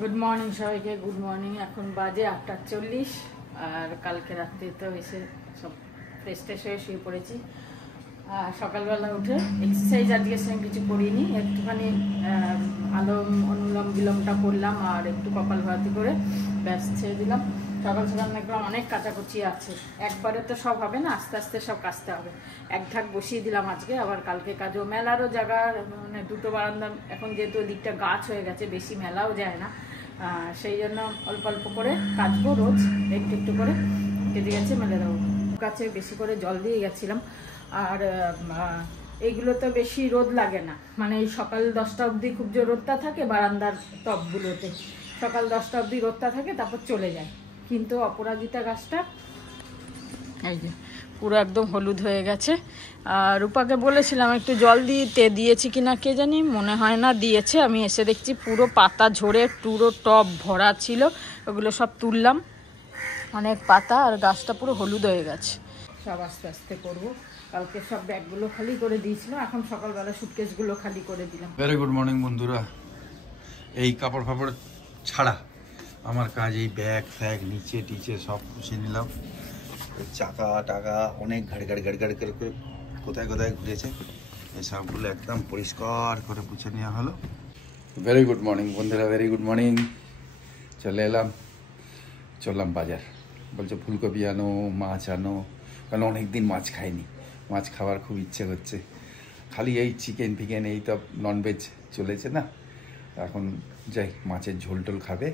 Good morning সবাইকে, good morning. এখন বাজে 8:40 আর কালকে রাত্রে তো এসে সব ফ্রেশ ট্রেশ হয়ে শুয়ে পড়েছি। আর সকালবেলা উঠে এক্সারসাইজ আজকে সেরকম কিছু করিনি, একটুখানি অনুলোম বিলোমটা করলাম আর একটু কপাল ভাতি করে ব্যাস ছেড়ে দিলাম। সকাল সকাল দেখলাম অনেক কাচাকুচি আছে, একবারে তো সব হবে না, আস্তে আস্তে সব কাচতে হবে। এক ঢাক বসিয়ে দিলাম আজকে, আবার কালকে কাজও। মেলারও জায়গা মানে দুটো বারান্দা, এখন যেহেতু দিকটা গাছ হয়ে গেছে বেশি মেলাও যায় না, সেই জন্য অল্প অল্প করে কাচবো, রোজ একটু একটু করে কেটে গেছে মেলে দেবো। গাছে বেশি করে জল দিয়ে গেছিলাম। আর এইগুলো তো বেশি রোদ লাগে না, মানে এই সকাল 10টা অবধি খুব জোর রোদটা থাকে, বারান্দার টবগুলোতে সকাল 10টা অবধি রোদটা থাকে, তারপর চলে যায়। কিন্তু অপরাজিতা গাছটা এই যে পুরো একদম হলুদ হয়ে গেছে। আর রূপাকে বলেছিলাম একটু জল দিয়েছি কিনা কে জানি, মনে হয় না দিয়েছে। আমি এসে দেখছি পুরো পাতা ঝরে পুরো টব ভরা ছিল, ওগুলো সব তুললাম, অনেক পাতা, আর গাছটা পুরো হলুদ হয়ে গেছে। সব আস্তে আস্তে করবো। কালকে সব ব্যাগগুলো খালি করে দিয়েছিলাম, এখন সকালবেলা সুটকেসগুলো খালি করে দিলাম। ভেরি গুড মর্নিং বন্ধুরা। এই কাপড় ফাপড় ছাড়া আমার কাজ এই ব্যাগ ফ্যাগ নিচে টিচে সব পুষিয়ে নিলাম। চাকা টাকা অনেক গাড়ি করে কোথায় কোথায় ঘুরেছে, এই সবগুলো একদম পরিষ্কার করে পুছে নেওয়া হলো। ভেরি গুড মর্নিং বন্ধুরা, ভেরি গুড মর্নিং। চললাম বাজার। বলছে ফুলকপি আনো, মাছ আনো, কারণ অনেকদিন মাছ খাইনি, মাছ খাওয়ার খুব ইচ্ছে হচ্ছে। খালি এই চিকেন ফিকেন এই তো ননভেজ চলেছে না, এখন যাই মাছের ঝোল টোল খাবে,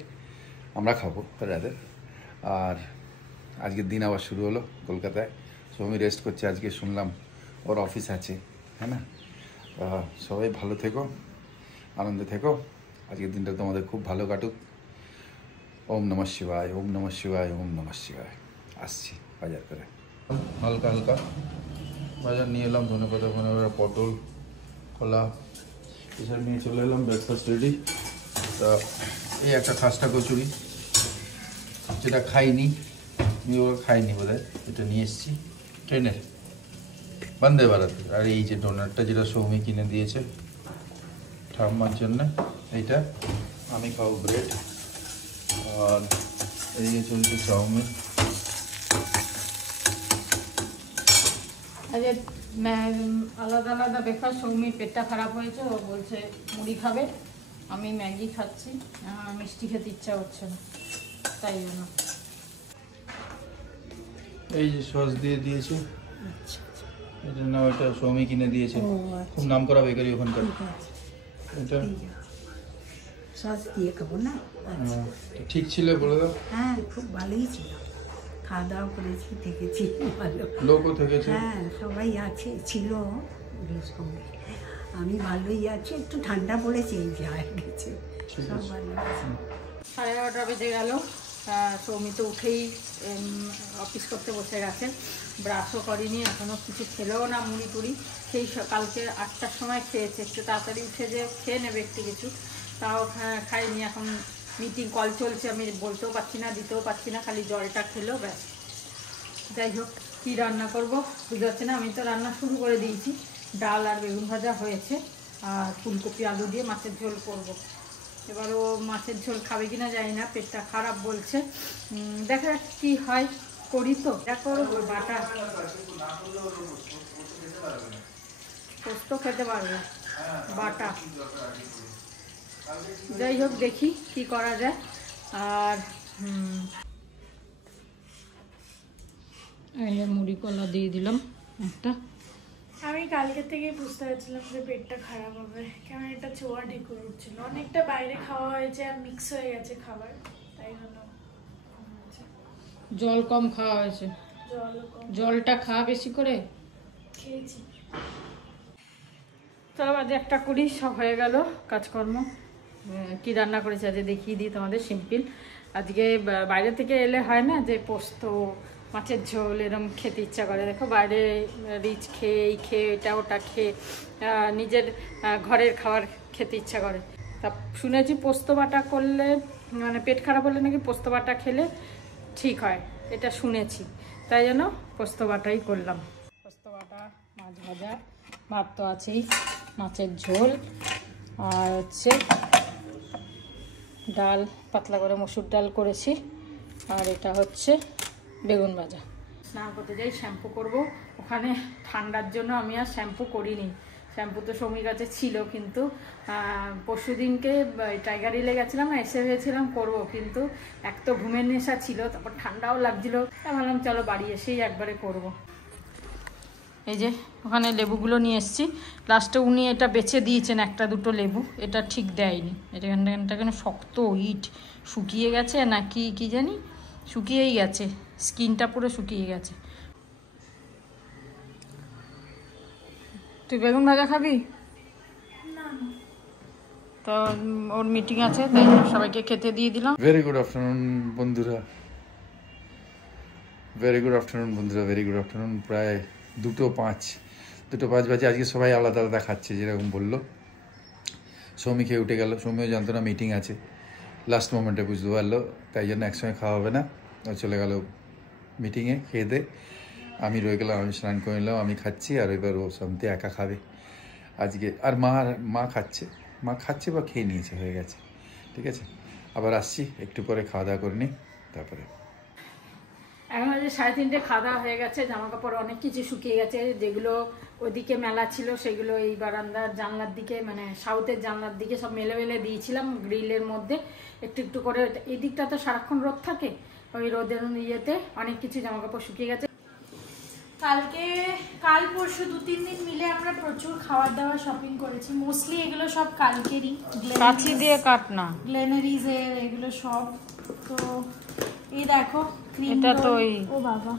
আমরা খাবো রাদের। আর আজকের দিন আবার শুরু হলো কলকাতায়, সৌমি রেস্ট করছে আজকে, শুনলাম ওর অফিস আছে, হ্যাঁ না। সবাই ভালো থেকো, আনন্দে থেকো, আজকের দিনটা তোমাদের খুব ভালো কাটুক। ওম নমঃ শিবায়, ওম নমঃ শিবায়, ওম নমঃ শিবায়। আসছি বাজার করে, হালকা হালকা বাজার নিয়ে এলাম। ধনেপাতা পটল কলা এসব নিয়ে চলে এলাম। Breakfast ready. তা এই একটা খাস্তা কচুরি, যেটা খাইনি, খাইনি বোধ হয়, এটা নিয়ে এসেছি ট্রেনের বন্দে ভারত। আর এই যে ডোনারটা যেটা সৌমি কিনে দিয়েছে ঠাম্মার জন্য, এইটা আমি খাবো ব্রেড। আর এই চলছে চাউমিন। আলাদা আলাদা ব্রেকফাস্ট। সৌমির পেটটা খারাপ হয়েছে, ও বলছে মুড়ি খাবে, আমি ম্যাগি খাচ্ছি, মিষ্টি খেতে ইচ্ছা হচ্ছে না, তাই জন্য। এই যে সস দিয়ে দিয়েছে, এটা না ওইটা সৌমি কিনে দিয়েছে, খুব নাম করা বেকারি ওখানকার। এটা সস দিয়ে খাবো না। ঠিক ছিল বলে দাও। হ্যাঁ, খুব ভালোই ছিল, খাওয়া দাওয়া করেছি, থেকেছি ভালো, লোকও থেকেছে। হ্যাঁ সবাই ছিল সঙ্গে, আমি ভালোই আছি, একটু ঠান্ডা পড়েছে, এই যে হয়ে গেছে, সব ভালো আছে। 11:30 বেজে গেল। সৌমি তো উঠেই অফিস করতে বসে গেছে, ব্রাশও করেনি, এখনও কিছু খেলেও না, মুড়ি টুড়ি সেই কালকে 8টার সময় খেয়েছে, একটু তাড়াতাড়ি উঠে যে খেয়ে নেবে একটু কিছু, তাও খাইনি। এখন মিটিং কল চলছে, আমি বলতেও পারছি না, দিতেও পারছি না, খালি জলটা খেলো ব্যাস। যাই হোক, কী রান্না করবো বুঝতে পারছি না। আমি তো রান্না শুরু করে দিয়েছি, ডাল আর বেগুন ভাজা হয়েছে, আর ফুলকপি আলু দিয়ে মাছের ঝোল করবো। এবার ও মাছের ঝোল খাবে কিনা জানি না, পেটটা খারাপ বলছে, দেখা যাক কী হয়, করি তো। দেখো বাটা পোস্ত খেতে পারবে, বাটা। যাই হোক, দেখি কি করা যায়। আর মুড়ি কলা দিয়ে দিলাম একটা। আমি কালকে থেকে বুঝতে পারছিলাম যে পেটটা খারাপ হবে, কেমন একটা ছোঁয়া ঢেকুর উঠছিল, অনেকটা বাইরে খাওয়া হয়েছে আর মিক্স হয়ে গেছে খাবার, তাই জন্য জল কম খাওয়া হয়েছে, জলটা খাওয়া বেশি করে খেয়েছি। চলো বাজে 1:20, সব হয়ে গেল কাজকর্ম। কি রান্না করেছি আজকে দেখিয়ে দিই তোমাদের, সিম্পল। আজকে বাইরে থেকে এলে হয় না যে পোস্ত মাছের ঝোল এরম খেতে ইচ্ছা করে, দেখো বাইরে রিচ খেয়ে এই খেয়ে এটা ওটা খেয়ে নিজের ঘরের খাবার খেতে ইচ্ছা করে। তা শুনেছি পোস্ত বাটা করলে, মানে পেট খারাপ হলে নাকি পোস্ত বাটা খেলে ঠিক হয়, এটা শুনেছি, তাই জন্য পোস্ত বাটাই করলাম। পোস্ত বাটা, মাছ ভাজা, ভাত তো আছেই, মাছের ঝোল, আর হচ্ছে ডাল, পাতলা করে মসুর ডাল করেছি, আর এটা হচ্ছে বেগুন ভাজা। স্নান করতে যাই, শ্যাম্পু করব। ওখানে ঠান্ডার জন্য আমি আর শ্যাম্পু করিনি। শ্যাম্পু তো সমীর কাছে ছিল, কিন্তু পরশু দিনকে টাইগার হিলে গেছিলাম না, এসে হয়েছিলাম করব, কিন্তু এক তো ঘুমের নেশা ছিল, তারপর ঠান্ডাও লাগছিল, তাই ভাবলাম চলো বাড়ি এসেই একবারে করব। এই যে ওখানে লেবুগুলো নিয়ে এসেছি, লাস্টে উনি এটা বেছে দিয়েছেন একটা দুটো লেবু, এটা ঠিক দেয়নি, এটা কেন শক্ত ইট, শুকিয়ে গেছে না কি জানি, শুকিয়েই গেছে, স্কিনটা পুরো শুকিয়ে গেছে। তুই বেগুন ভাজা খাবি? তো ওর মিটিং আছে, তাই সবাইকে খেতে দিয়ে দিলাম। ভেরি গুড আফটারনুন বন্ধুরা, ভেরি গুড আফটারনুন বন্ধুরা, ভেরি গুড আফটারনুন। প্রায় 2:05 বাজে। আজকে সবাই আলাদা আলাদা খাচ্ছে, যেরকম বললো। সৌমি খেয়ে উঠে গেল, সৌমিও জানতো না মিটিং আছে, লাস্ট মোমেন্টে বুঝতে পারলো, তাই জন্য একসঙ্গে খাওয়া হবে না, ও চলে গেল মিটিংয়ে খেয়ে দে। আমি রয়ে গেলাম, আমি স্নান করে নিলাম, আমি খাচ্ছি, আর এবার ও শান্তি একা খাবে আজকে। আর মা খাচ্ছে বা খেয়ে নিয়েছে, হয়ে গেছে, ঠিক আছে। আবার আসছি একটু পরে, খাওয়া দাওয়া করে নিই, তারপরে। এখন যে 3:30 খাওয়া দাওয়া হয়ে গেছে, জামা কাপড় অনেক কিছু শুকিয়ে গেছে, যেগুলো ওইদিকে মেলা ছিল সেগুলো এই বারান্দার জানলার দিকে, মানে সাউথের জানলার দিকে সব মেলে দিয়েছিলাম গ্রিলের মধ্যে একটু একটু করে। এই দিকটা তো সারাক্ষণ রোদ থাকে, ওই রোদের ইয়েতে অনেক কিছু জামা কাপড় শুকিয়ে গেছে। কাল পরশু 2-3 দিন মিলে আমরা প্রচুর খাবার দাবার শপিং করেছি, মোস্টলি এগুলো সব কালকেরই, কাঁচি দিয়ে কাট না, গ্লেনারিজ এর এগুলো সব। তো এই দেখো এটা তো ওই, ও বাবা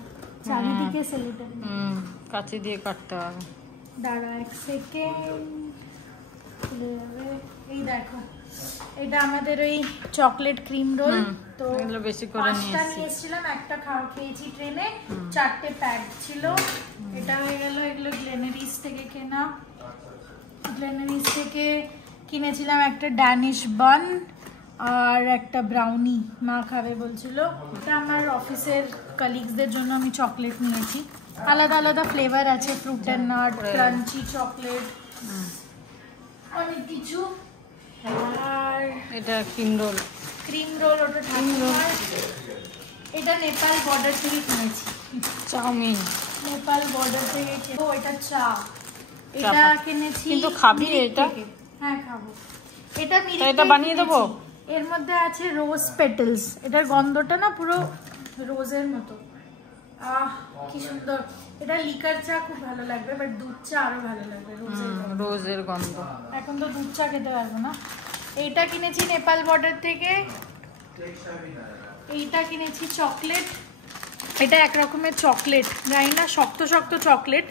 চারিদিকে সেলোটেপ, কাঁচি দিয়ে কাটতে হবে, দাঁড়া এক সেকেন্ড খুলে যাবে। এই দেখো এটা আমাদের ওই চকলেট ক্রিম রোল, তো এগুলো বেশি করে নিয়ে এসেছিলাম, একটা খেয়েছি ট্রেনে, 4টে প্যাক ছিল। এটা হয়ে গেল, এগুলো গ্লেনারিজ থেকে কেনা, গ্লেনারিজ থেকে কিনেছিলাম একটা ড্যানিশ বান আর একটা ব্রাউনি, মা খাবে বলছিল। এটা আমার অফিসের কলিগসদের জন্য আমি চকলেট নিয়েছি, আলাদা আলাদা ফ্লেভার আছে, fruit and nut, crunchy chocolate, অনেক কিছু। আর এটা ক্রিম রোল, ওটা ঠাকুমার। এটা নেপাল বর্ডার থেকে কিনেছি, চাউমিন নেপাল বর্ডার থেকে। এটা চা, এটা কিনেছি। কিন্তু খাবি এটা? হ্যাঁ খাবো। এটা এটা বানিয়ে দেবো। এর মধ্যে আছে রোজ পেটালস, এটার গন্ধটা না পুরো রোজের মতো, কি সুন্দর। এটা লিকার চা খুব ভালো লাগবে, বাট দুধ চা আরো ভালো লাগবে, রোজের গন্ধ। এখন তো দুধ চা খেতে পারবো না। এইটা কিনেছি নেপাল বর্ডার থেকে। এইটা কিনেছি চকলেট, এটা এক রকমের চকলেট, জানি না, শক্ত শক্ত চকলেট।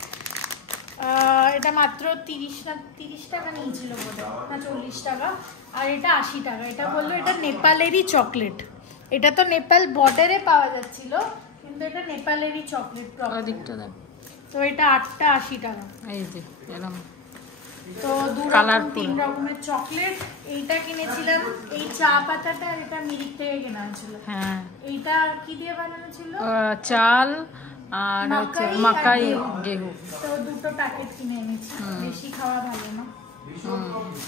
এটা মাত্র 30 টাকা নিয়েছিল বোধহয়, না 40 টাকা। আর এটা 80 টাকা। এটা বললো এটা নেপালেরই চকলেট, এটা তো নেপাল বর্ডারে পাওয়া যাচ্ছিল, কিন্তু এটা নেপালেরই চকলেট। তো এটা 8টা 80 টাকা। এই যে এরকম, তো 3 রকমের চকলেট। এইটা কিনেছিলাম, এই চা পাতাটা, এটা মিরিক থেকে কেনা ছিল। হ্যাঁ, এইটা কি দিয়ে বানানো ছিল? চাল আর হচ্ছে মাকাই গেহু। তো 2টো প্যাকেট কিনে এনেছি, বেশি খাওয়া ভালো না।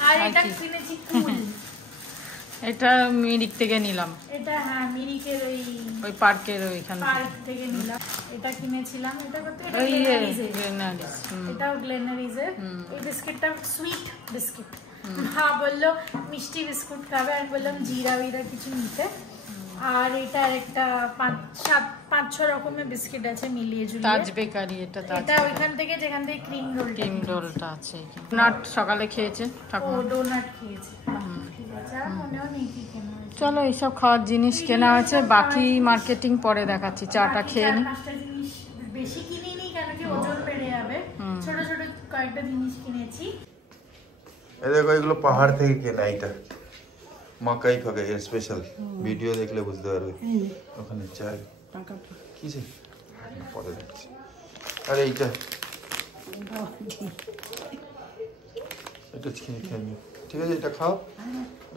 আর এটা কিনেছি কুল, এটা মিরিক থেকে নিলাম। এটা হ্যাঁ মিরিকের ওই পার্কের ওইখান থেকে নিলাম। এটা কিনেছিলাম, এটা কত? এটাও গ্লেনারিজের। এই বিস্কিটটা সুইট বিস্কিট, মা বললো মিষ্টি বিস্কুট খাবে, আমি বললাম জিরা কিছু নিতে। আর এটা একটা 5-6 রকমের বিস্কিট আছে মিলিয়ে ঝুলিয়ে, তাজ বেকারি। এটা ওইখান থেকে, যেখান থেকে ক্রিম রোলটা আছে। ডোনাট সকালে খেয়েছে ঠাকুমা, ডোনাট খেয়েছে। ঠিক আছে, আর মনেও নেই কি কেনা। চলো এইসব খাওয়ার জিনিস কেনা হয়েছে, বাকি মার্কেটিং পরে দেখাচ্ছি। চাটা খেয়ে নি, বেশি কিনিনি কেন কি ওজন বেড়ে যাবে। ছোট ছোট কয়েকটা জিনিস কিনেছি। এই দেখো, এগুলো পাহাড় থেকে কেনা। এটা মাকাই ফাঁকা, এর স্পেশাল। ভিডিও দেখলে বুঝতে পারবে। ওখানে চাই কিসে পরে দেখছি। আর এইটা এটা খেয়ে নি, ঠিক আছে, এটা খাও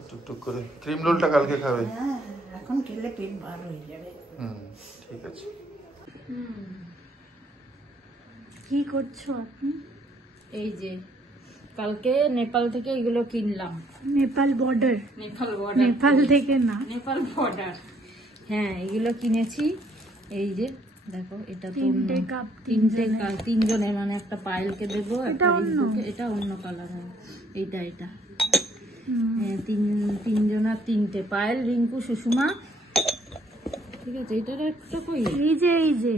টুকটুক করে। ক্রিম রোলটা কালকে খাবে, এখন খেলে পেট ভার হয়ে যাবে। ঠিক আছে। কি করছো আপনি? এই যে কালকে নেপাল থেকে এগুলো কিনলাম। নেপাল বর্ডার, নেপাল থেকে না, নেপাল বর্ডার। হ্যাঁ এগুলো কিনেছি। এই যে দেখো, এটা তো তিনজনের, মানে একটা পায়েলকে দেবো, একটা রিঙ্কুকে, এটা অন্য কালার। এইটা তিনজনের তিনটে, পায়েল, রিঙ্কু, সুষমা। ঠিক আছে, এটার একটা কই, এই যে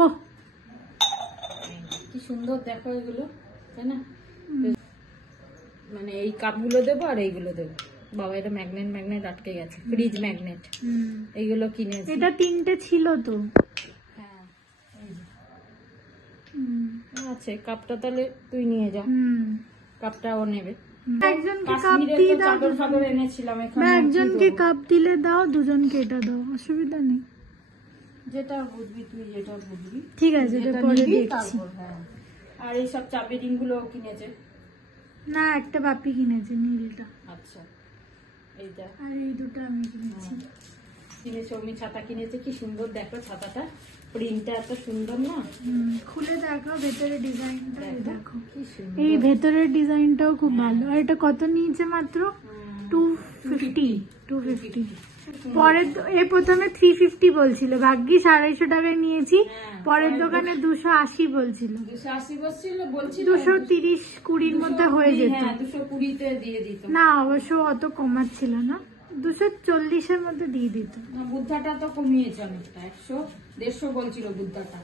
ও কি সুন্দর দেখো এগুলো, তাই না? মানে এই কাপগুলো দেবো আর এইগুলো দেবো। বাবা এটা ম্যাগনেট আটকে গেছে, ফ্রিজ ম্যাগনেট। এইগুলো কিনেছি। এটা 3টে ছিল তো। হ্যাঁ আছে কাপটা, তাহলে তুই নিয়ে যা। কাপটা ও নেবে। একজনকে কাপ দিয়ে দাও, চাদর এনেছিলাম এখানে। একজনকে কাপ দিলে দাও, দুজনকে এটা দাও, অসুবিধা নেই। যেটা বুঝবি তুই, যেটা বুঝবি। ঠিক আছে, এটা পরে দেখছি। হ্যাঁ, আর এই সব চাবি রিং গুলো কিনেছে না, একটা বাপি কিনেছে নীলটা। আচ্ছা, এইটা আর এই দুটো আমি কিনেছি। কিনেছে অমি। ছাতা কিনেছে, কি সুন্দর দেখো ছাতাটা, প্রিন্টটা এত সুন্দর না? খুলে দেখো ভেতরের ডিজাইনটা, দেখো কি সুন্দর। এই ভেতরের ডিজাইনটাও খুব ভালো। আর এটা কত নিয়েছে? মাত্র 250। পরের এ প্রথমে 350 বলছিল, ভাগ্যি 250 টাকায় নিয়েছি। পরের দোকানে 280 বলছিল। 280 বলছিল, 230-20 মধ্যে হয়ে যেত। 220-তে দিয়ে দিত। না অবশ্য অত কমাচ্ছিল না, 240-এর মধ্যে দিয়ে দিত। বুদ্ধাটা তো কমিয়েছে অনেকটা, 100-150 বলছিল বুদ্ধাটা।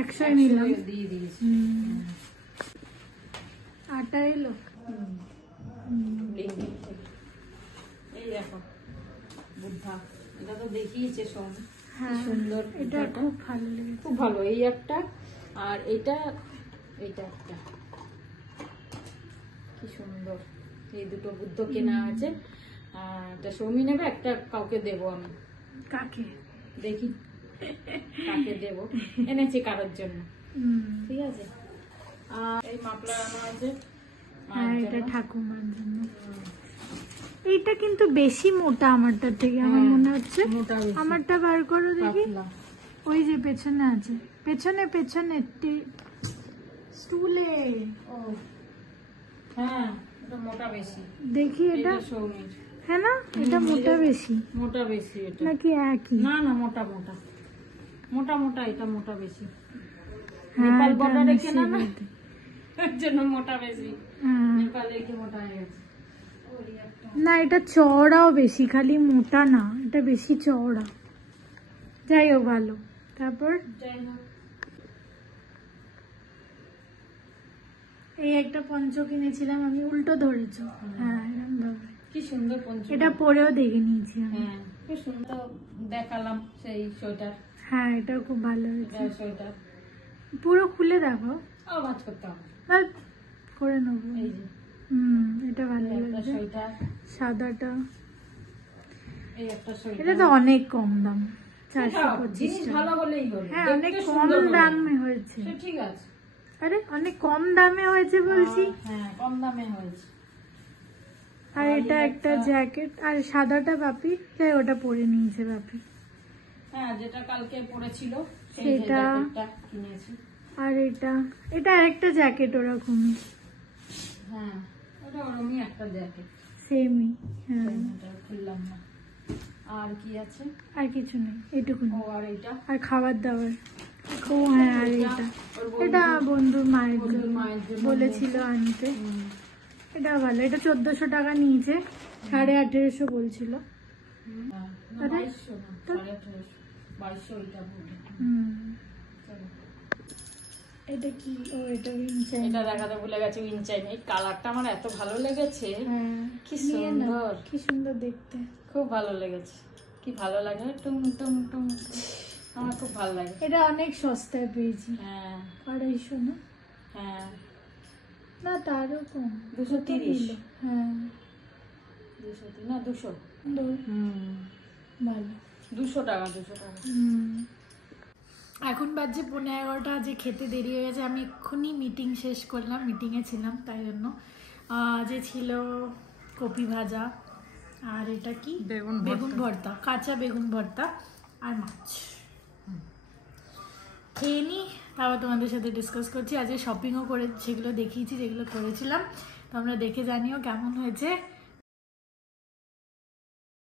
100 নিলাম, দিয়ে দিয়েছি। আটা এলো। এই দেখো বুদ্ধা, এটা তো দেখিয়েছে সব। হ্যাঁ সুন্দর, এটা খুব ভালো লেগেছে, খুব ভালো। এই একটা, আর এইটা একটা, কি সুন্দর। এই দুটো বুদ্ধ কেনা আছে। একটা সৌমি নেবে, একটা কাউকে দেবো আমি। কাকে দেখি কাকে দেবো, এনেছি কারোর জন্য। ঠিক আছে। আর এই মাফলার আনা আছে। হ্যাঁ এটা ঠাকুমার জন্য। এইটা কিন্তু বেশি মোটা আমারটার থেকে, আমার মনে হচ্ছে। আমারটা বার করো দেখি। ওই যে পেছনে আছে, পেছনে স্টুলে। হ্যাঁ এটা মোটা বেশি। দেখি এটা সৌমির। হ্যাঁ না, এটা মোটা বেশি এটা নাকি একই? না মোটা এটা মোটা বেশি। হ্যাঁ, নেপাল বর্ডারে কেনা না, এর জন্য মোটা বেশি। নেপালে কি মোটা হয়ে গেছে। না এটা চওড়াও বেশি, খালি মোটা না, এটা বেশি চওড়া। যাই হোক ভালো। তারপর যাই হোক, এই একটা পঞ্চ কিনেছিলাম আমি, উল্টো ধরেছো। হ্যাঁ এরকম ধরে, কি সুন্দর পঞ্চ। এটা পরেও দেখে নিয়েছি আমি। হ্যাঁ কি সুন্দর দেখালাম সেই সোয়েটার। হ্যাঁ এটাও খুব ভালো হয়েছে। সোয়েটার পুরো খুলে দেখো, আওয়াজ করতে হবে করে নেবো। এই যে এটা ভালো লাগছে। সোয়েটার সাদাটা, এই একটা সোয়েটার। এটা তো অনেক কম দাম, 425 টাকা। ভালো হলেই হলো। হ্যাঁ অনেক কম দামে হয়েছে। ঠিক আছে। আরে অনেক কম দামে হয়েছে বলছি। হ্যাঁ কম দামে হয়েছে। আর এটা একটা জ্যাকেট, আর সাদাটা বাপি, তাই ওটা পরে নিয়েছে বাপি। হ্যাঁ যেটা কালকে পরেছিল সেটা কিনেছি। আর এটা আরেকটা জ্যাকেট ওরকমই। হ্যাঁ ওটা ওরকমই একটা জ্যাকেট, সেমই। হ্যাঁ এটা খুললাম না। আর কি আছে? আর কিছু নেই, এটুকুনি। ও আর এটা, আর খাবার দাবার। ও হ্যাঁ, আর এটা বন্ধুর মায়ের জন্য বলেছিল আনতে। এটা ভালো, এটা 1400 টাকা নিয়েছে, 1850 বলছিল। এটা কি? ও এটা উইনচাইন। এটা দেখাতে ভুলে গেছে, উইনচাইন। এই কালারটা আমার এত ভালো লেগেছে। কি সুন্দর, কি সুন্দর দেখতে, খুব ভালো লেগেছে। কি ভালো লাগে, টুম টুম টুম, আমার খুব ভালো লাগে। এটা অনেক সস্তায় পেয়েছি। হ্যাঁ 250 না? হ্যাঁ না তারও কম, 230। হ্যাঁ 200 না 200। ভালো, 200 টাকা 200 টাকা। এখন বাজে 11:15, যে খেতে দেরি হয়ে গেছে। আমি এক্ষুনি মিটিং শেষ করলাম, মিটিংয়ে ছিলাম, তাই জন্য যে ছিল কপি ভাজা, আর এটা কি বেগুন ভর্তা, কাঁচা বেগুন ভর্তা, আর মাছ। খেয়ে নিই, তারপর তোমাদের সাথে ডিসকাস করছি। আজকে শপিংও করে, সেগুলো দেখিয়েছি যেগুলো করেছিলাম। তোমরা দেখে জানিও কেমন হয়েছে।